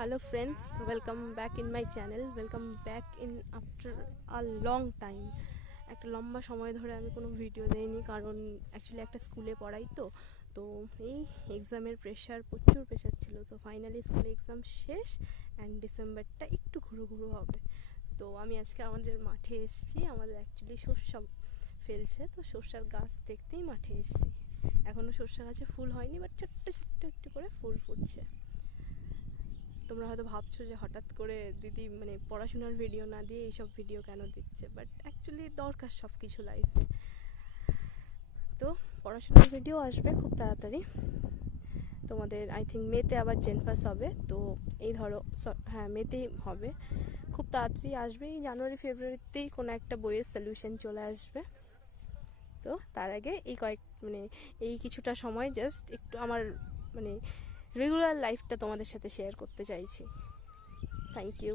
Hello friends, welcome back in my channel. Welcome back in after a long time. একটা লম্বা সময় ধরে আমি কোনো ভিডিও দেইনি, কারণ অ্যাকচুয়ালি একটা স্কুলে পড়াই তো এই এক্সামের প্রচুর প্রেশার ছিল। তো ফাইনালি স্কুলে এক্সাম শেষ অ্যান্ড ডিসেম্বরটা একটু ঘুরু ঘুরু হবে। তো আমি আজকে আমাদের মাঠে এসেছি। আমাদের অ্যাকচুয়ালি সর্ষা ফেলছে, তো সর্ষার গাছ দেখতেই মাঠে এসেছি। এখনও সর্ষা গাছে ফুল হয়নি, বাট ছোট্ট ছোট্ট একটু করে ফুল ফুটছে। তোমরা হয়তো ভাবছো যে হঠাৎ করে দিদি মানে পড়াশোনার ভিডিও না দিয়ে এইসব ভিডিও কেন দিচ্ছে, বাট অ্যাকচুয়ালি দরকার সব কিছু লাইফে। তো পড়াশোনার ভিডিও আসবে খুব তাড়াতাড়ি। তোমাদের আই থিঙ্ক মেতে আবার জেনফাস হবে, তো এই ধরো হ্যাঁ মেতেই হবে, খুব তাড়াতাড়ি আসবে। এই জানুয়ারি ফেব্রুয়ারিতেই কোনো একটা বইয়ের সলিউশন চলে আসবে। তো তার আগে এই কিছুটা সময় জাস্ট একটু আমার রেগুলার লাইফটা তোমাদের সাথে শেয়ার করতে চাইছি। Thank you.